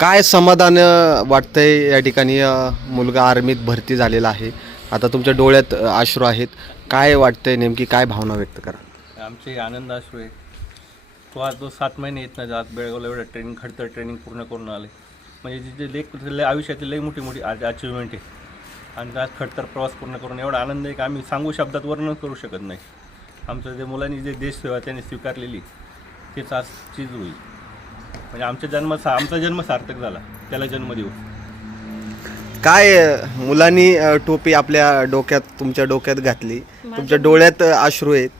काय समाधान वाटतंय या ठिकाणी? मुलगा आर्मीत भरती झालेला आहे, आता तुमच्या डोळ्यात अश्रू आहेत. काय वाटतंय, नेमकी काय भावना व्यक्त करा? आमचे आनंद अश्रू आहे. तो आज 7 महिने येत नाही, आज बेळगावला एवढं खडतर ट्रेनिंग पूर्ण करून आले. म्हणजे तिचे लेख आयुष्यातील लई मोठी अचिव्हमेंट आहे. आणि आज खडतर प्रवास पूर्ण करून एवढा आनंद आहे की आम्ही सांगू शब्दात वर्णन करू शकत नाही. आमचं जे मुलांनी जे देशसेवा त्यांनी स्वीकारलेली तेच आज चीज होईल. म्हणजे आमचा जन्म सार्थक झाला, त्याला जन्म देऊ. काय मुलांनी टोपी आपल्या डोक्यात, तुमच्या डोक्यात घातली, तुमच्या डोळ्यात अश्रू आहेत.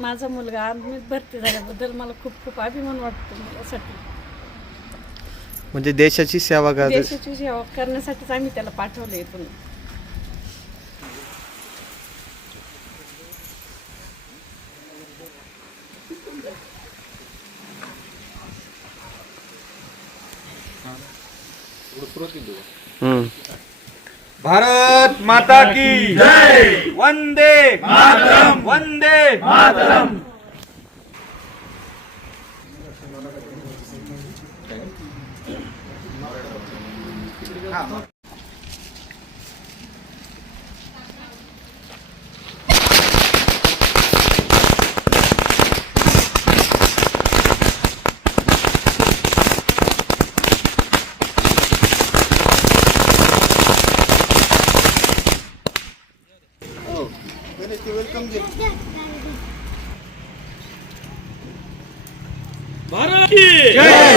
माझा मुलगा आर्मीत भरती झाल्याबद्दल मला खूप खूप अभिमान वाटतो मुलासाठी. म्हणजे देशाची सेवा देशाची सेवा करण्यासाठीच आम्ही त्याला पाठवलं इथून. भारत माता की जय. वंदे मातरम. वंदे मातरम. भारत की जय.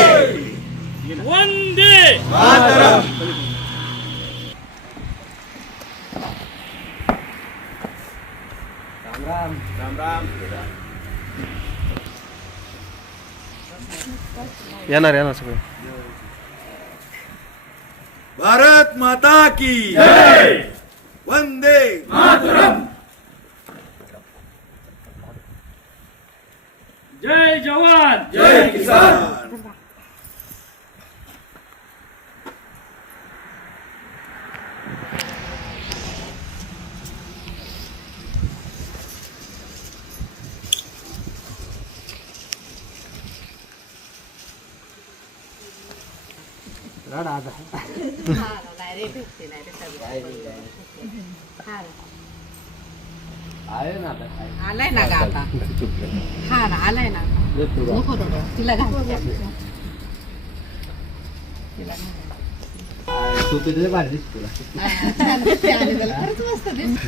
वंदे मातरम. राम राम राम राम. येणार सगळं. भारत माता की जय. वंदे मातरम. जय जवान जय किसान. आलाय ना गा आता. हा ना आलाय ना. नको रडू. तिला घाल. तिला घाल. खरंच मस्त दिसते.